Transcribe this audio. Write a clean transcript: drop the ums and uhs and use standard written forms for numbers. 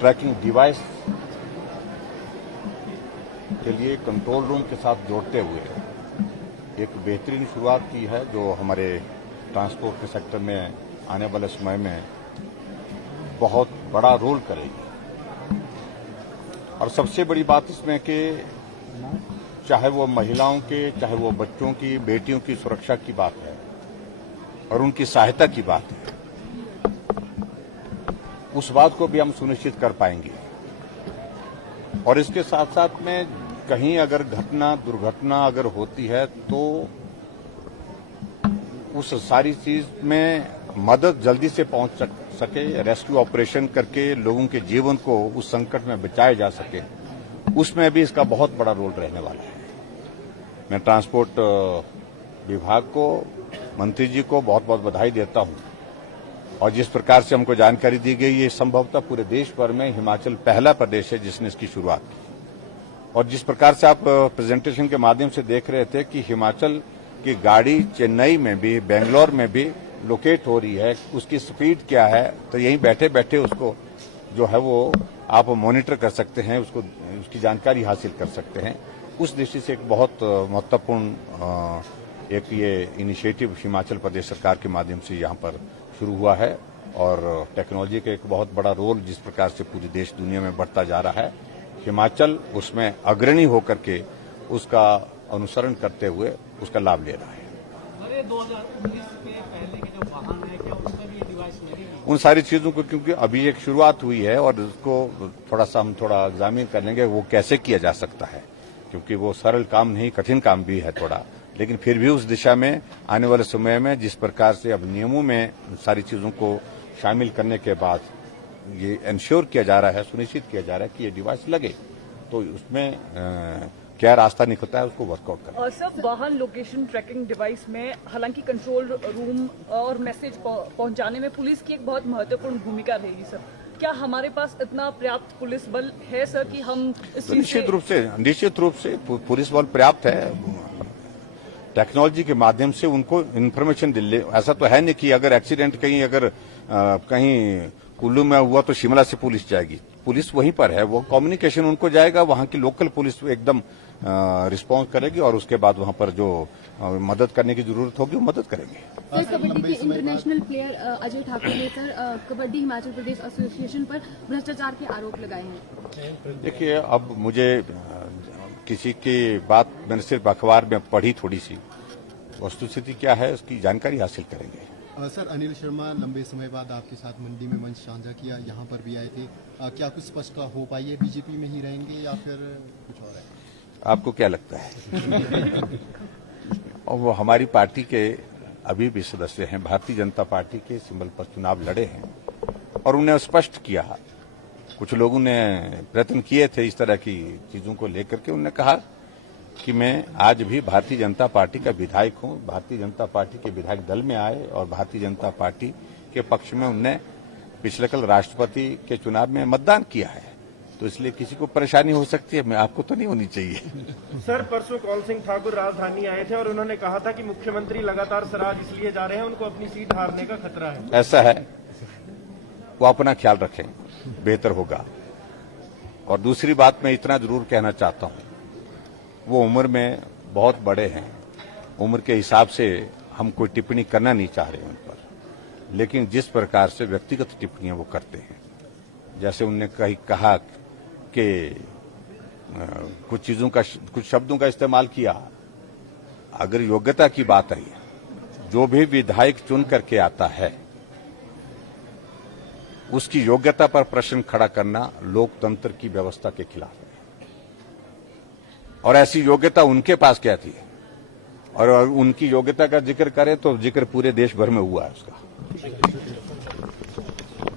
Tracking device के लिए control room के साथ जोड़ते हुए एक बेहतरीन शुरुआत की है, जो हमारे ट्रांसपोर्ट के सेक्टर में आने वाले समय में बहुत बड़ा रोल करेगी। और सबसे बड़ी बात इसमें कि चाहे वो महिलाओं के, चाहे वो बच्चों की, बेटियों की सुरक्षा की बात है और उनकी सहायता की बात है, उस बात को भी हम सुनिश्चित कर पाएंगे। और इसके साथ साथ में कहीं अगर दुर्घटना अगर होती है तो उस सारी चीज में मदद जल्दी से पहुंच सके, रेस्क्यू ऑपरेशन करके लोगों के जीवन को उस संकट में बचाया जा सके, उसमें भी इसका बहुत बड़ा रोल रहने वाला है। मैं ट्रांसपोर्ट विभाग को, मंत्री जी को बहुत बहुत बधाई देता हूं। और जिस प्रकार से हमको जानकारी दी गई, ये संभवतः पूरे देश भर में हिमाचल पहला प्रदेश है जिसने इसकी शुरुआत की। और जिस प्रकार से आप प्रेजेंटेशन के माध्यम से देख रहे थे कि हिमाचल की गाड़ी चेन्नई में भी, बेंगलोर में भी लोकेट हो रही है, उसकी स्पीड क्या है, तो यहीं बैठे बैठे उसको जो है वो आप मॉनिटर कर सकते हैं, उसकी जानकारी हासिल कर सकते हैं। उस दृष्टि से एक बहुत महत्वपूर्ण एक ये इनिशिएटिव हिमाचल प्रदेश सरकार के माध्यम से यहाँ पर शुरू हुआ है। और टेक्नोलॉजी का एक बहुत बड़ा रोल जिस प्रकार से पूरे देश दुनिया में बढ़ता जा रहा है, हिमाचल उसमें अग्रणी होकर के उसका अनुसरण करते हुए उसका लाभ ले रहा है। 2019 के पहले के जो वाहन है, क्या उसमें भी डिवाइस लगेगी? उन सारी चीजों को, क्योंकि अभी एक शुरुआत हुई है और उसको हम थोड़ा एग्जामिन कर लेंगे वो कैसे किया जा सकता है, क्योंकि वो सरल काम नहीं, कठिन काम भी है थोड़ा, लेकिन फिर भी उस दिशा में आने वाले समय में जिस प्रकार से अब नियमों में सारी चीजों को शामिल करने के बाद ये इंश्योर किया जा रहा है, सुनिश्चित किया जा रहा है कि ये डिवाइस लगे, तो उसमें क्या रास्ता निकलता है उसको वर्कआउट करना। सर, वाहन लोकेशन ट्रैकिंग डिवाइस में हालांकि कंट्रोल रूम और मैसेज पहुंचाने में पुलिस की एक बहुत महत्वपूर्ण भूमिका रहेगी सर। क्या हमारे पास इतना पर्याप्त पुलिस बल है सर कि हम इस निश्चित रूप से पुलिस बल पर्याप्त है। टेक्नोलॉजी के माध्यम से उनको इन्फॉर्मेशन दिले। ऐसा तो है नहीं कि अगर एक्सीडेंट कहीं कुल्लू में हुआ तो शिमला से पुलिस जाएगी, पुलिस वहीं पर है, वो कम्युनिकेशन उनको जाएगा, वहां की लोकल पुलिस एकदम रिस्पॉन्स करेगी और उसके बाद वहां पर जो मदद करने की जरूरत होगी वो मदद करेंगे। सर, कबड्डी के इंटरनेशनल प्लेयर अजय ठाकुर ने सर कबड्डी हिमाचल प्रदेश एसोसिएशन पर भ्रष्टाचार के आरोप लगाए हैं। देखिए, अब मुझे किसी की बात मैंने सिर्फ अखबार में पढ़ी, थोड़ी सी वस्तुस्थिति क्या है उसकी जानकारी हासिल करेंगे। सर, अनिल शर्मा लंबे समय बाद आपके साथ मंडी में मंच साझा किया, यहाँ पर भी आए थे, क्या कुछ स्पष्ट हो पाई है, बीजेपी में ही रहेंगे या फिर कुछ और है? आपको क्या लगता है? और वो हमारी पार्टी के अभी भी सदस्य हैं, भारतीय जनता पार्टी के सिंबल पर चुनाव लड़े हैं और उन्हें स्पष्ट किया। कुछ लोगों ने प्रयत्न किए थे इस तरह की चीजों को लेकर के, उन्होंने कहा कि मैं आज भी भारतीय जनता पार्टी का विधायक हूं, भारतीय जनता पार्टी के विधायक दल में आए और भारतीय जनता पार्टी के पक्ष में उनने पिछले कल राष्ट्रपति के चुनाव में मतदान किया है, तो इसलिए किसी को परेशानी हो सकती है, मैं आपको तो नहीं होनी चाहिए। सर, परसों कौल सिंह ठाकुर राजधानी आए थे और उन्होंने कहा था कि मुख्यमंत्री लगातार सराज इसलिए जा रहे हैं, उनको अपनी सीट हारने का खतरा है। ऐसा है, वो अपना ख्याल रखें, बेहतर होगा। और दूसरी बात मैं इतना जरूर कहना चाहता हूं, वो उम्र में बहुत बड़े हैं, उम्र के हिसाब से हम कोई टिप्पणी करना नहीं चाह रहे उन पर, लेकिन जिस प्रकार से व्यक्तिगत टिप्पणियां वो करते हैं, जैसे उनने कहा कि कुछ शब्दों का इस्तेमाल किया, अगर योग्यता की बात आई, जो भी विधायक चुन करके आता है उसकी योग्यता पर प्रश्न खड़ा करना लोकतंत्र की व्यवस्था के खिलाफ है। और ऐसी योग्यता उनके पास क्या थी, और उनकी योग्यता का जिक्र करें तो जिक्र पूरे देश भर में हुआ है उसका।